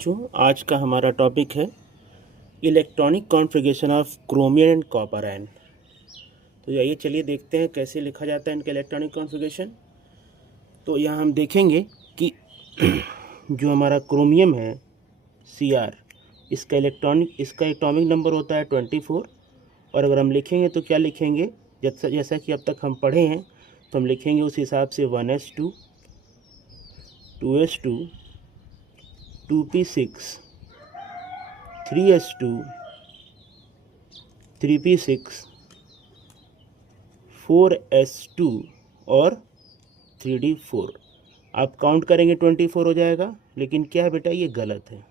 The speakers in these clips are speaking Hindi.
बच्चों, आज का हमारा टॉपिक है electronic configuration of chromium and copper ion. तो आइए चलिए देखते हैं कैसे लिखा जाता है इनका इलेक्ट्रॉनिक कॉन्फ़िगरेशन। तो यहाँ हम देखेंगे कि जो हमारा क्रोमियम है Cr, इसका एटॉमिक नंबर होता है 24। और अगर हम लिखेंगे तो क्या लिखेंगे, जैसा कि अब तक हम पढ़े हैं तो हम लिखेंगे उस हिसाब से 1s2, 2s2, 2p6, 3s2, 3p6, 4s2 और 3d4। आप काउंट करेंगे 24 हो जाएगा, लेकिन क्या है बेटा, ये गलत है,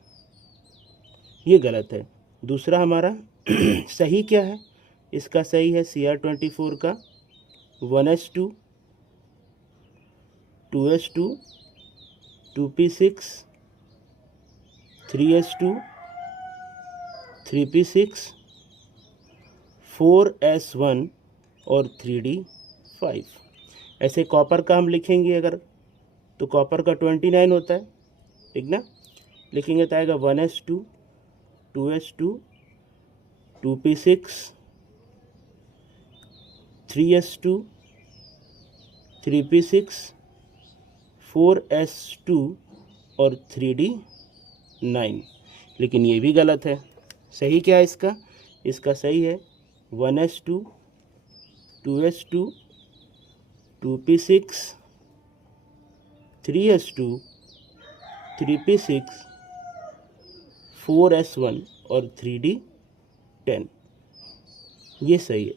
ये गलत है। दूसरा हमारा सही क्या है, इसका सही है Cr24 का 1s2, 2s2, 2p6, 3s2, 3p6, 4s1 और 3d5। ऐसे कॉपर का हम लिखेंगे अगर, तो कॉपर का 29 होता है, ठीक ना। लिखेंगे तो आएगा 1s2, 2s2, 2p6, 3s2, 3p6, 4s2 और 3d9। लेकिन ये भी गलत है। सही क्या है इसका सही है 1s2, 2s2, 2p6, 3s2, 3p6, 4s1 और 3d10। ये सही है।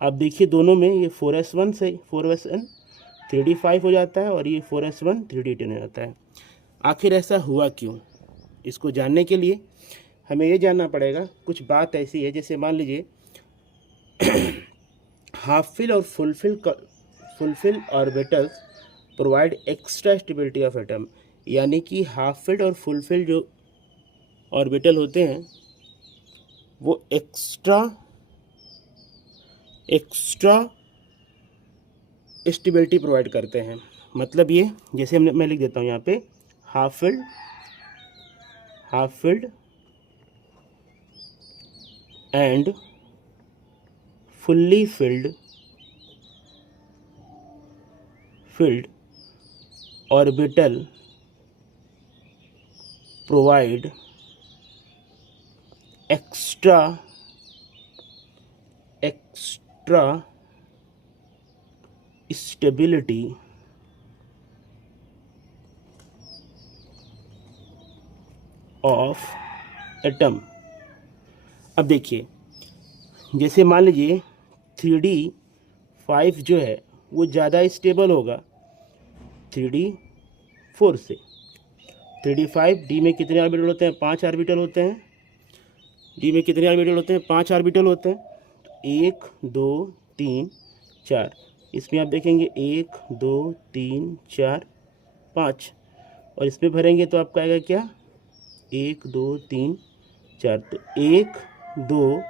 आप देखिए दोनों में ये 4s1 सही, 4s1 3d5 हो जाता है और ये 4s1 3d10 हो जाता है। आखिर ऐसा हुआ क्यों, इसको जानने के लिए हमें ये जानना पड़ेगा। कुछ बात ऐसी है, जैसे मान लीजिए हाफ फिल और fulfil orbitals provide extra stability of atom, यानी कि हाफ फिल्ड और फुलफिल जो ऑर्बिटल होते हैं वो एक्स्ट्रा स्टेबिलिटी प्रोवाइड करते हैं। मतलब ये, जैसे मैं लिख देता हूँ यहाँ पे, half filled and fully filled orbital provide extra stability of atom. अब देखिए, जैसे मान लीजिए 3d5 जो है वो ज़्यादा स्टेबल होगा 3d4 से। 3d5 डी में कितने ऑर्बिटल होते हैं, 5 ऑर्बिटल होते हैं। डी में कितने ऑर्बिटल होते हैं, 5 ऑर्बिटल होते हैं। 1 2 3 4, इसमें आप देखेंगे 1 2 3 4 5, और इसमें भरेंगे तो आपका आएगा क्या, 1 2 3 4। तो 1 2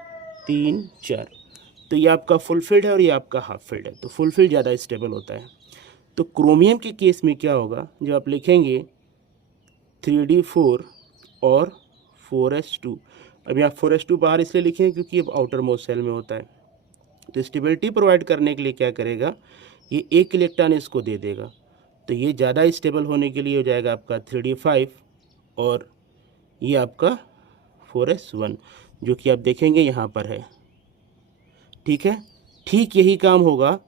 3 4, तो ये आपका फुलफिल्ड है और ये आपका हाफ फिल्ड है। तो फुलफिल्ड ज़्यादा स्टेबल होता है। तो क्रोमियम के केस में क्या होगा, जब आप लिखेंगे 3d4 और 4s2, अब यहाँ 4s2 बाहर इसलिए लिखें क्योंकि अब आउटर मोस्ट सेल में होता है। तो स्टेबिलिटी प्रोवाइड करने के लिए क्या करेगा, ये एक इलेक्ट्रॉन इसको दे देगा, तो ये ज़्यादा स्टेबल होने के लिए हो जाएगा आपका 3d5 और ये आपका 4s1, जो कि आप देखेंगे यहाँ पर है। ठीक है, ठीक यही काम होगा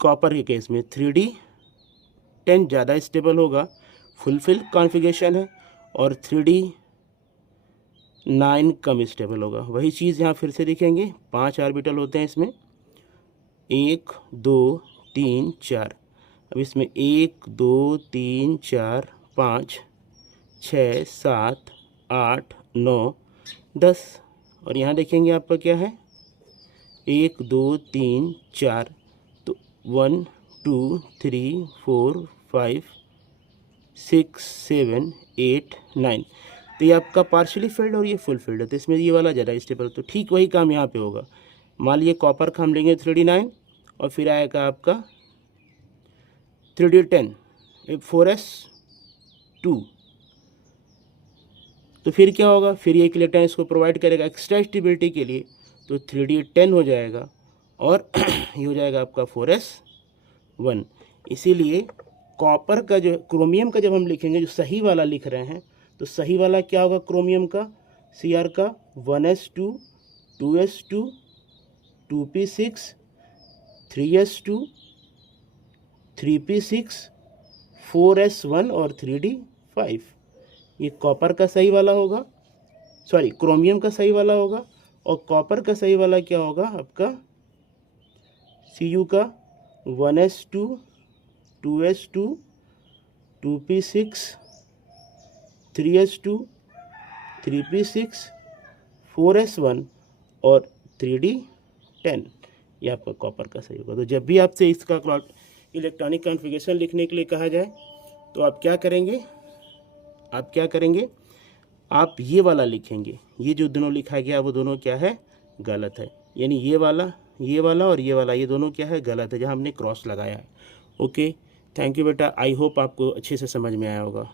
कॉपर के केस में। 3d10 ज़्यादा स्टेबल होगा, फुलफिल कॉन्फ़िगरेशन है, और 3d9 कम स्टेबल होगा। वही चीज़ यहाँ फिर से देखेंगे, 5 ऑर्बिटल होते हैं इसमें, 1 2 3 4। अब इसमें 1 2 3 4 5 6 7 8 9 10, और यहाँ देखेंगे आपका क्या है, 1 2 3 4। तो 1 2 3 4 5 6 7 8 9। तो ये आपका पार्शियली फिल्ड और ये फुल फिल्ड है, तो इसमें ये वाला ज़्यादा स्टेबल। तो ठीक वही काम यहाँ पे होगा। मान लीजिए कॉपर का हम लेंगे 3d9 और फिर आएगा आपका 3d10, 4s2, तो फिर क्या होगा, फिर ये इलेक्ट्रॉन इसको प्रोवाइड करेगा एक्स्ट्रा स्टेबिलिटी के लिए, तो 3D10 हो जाएगा और ये हो जाएगा आपका 4s1। इसीलिए कॉपर का जो क्रोमियम का जब हम लिखेंगे, जो सही वाला लिख रहे हैं, तो सही वाला क्या होगा क्रोमियम का, Cr का 1s2 2s2 2p6 3s2 3p6 4s1 और 3d5। ये कॉपर का सही वाला होगा, सॉरी क्रोमियम का सही वाला होगा। और कॉपर का सही वाला क्या होगा आपका, Cu का 1s2 2s2 2p6 3s2 3p6 4s1 और 3d10, ये आपका कॉपर का सही होगा। तो जब भी आपसे इसका इलेक्ट्रॉनिक कॉन्फ़िगरेशन लिखने के लिए कहा जाए तो आप क्या करेंगे, आप ये वाला लिखेंगे। ये जो दोनों लिखा गया वो दोनों क्या है, गलत है। यानी ये वाला और ये वाला, ये दोनों क्या है, गलत है, जहाँ हमने क्रॉस लगाया है। ओके, थैंक यू बेटा। आई होप आपको अच्छे से समझ में आया होगा।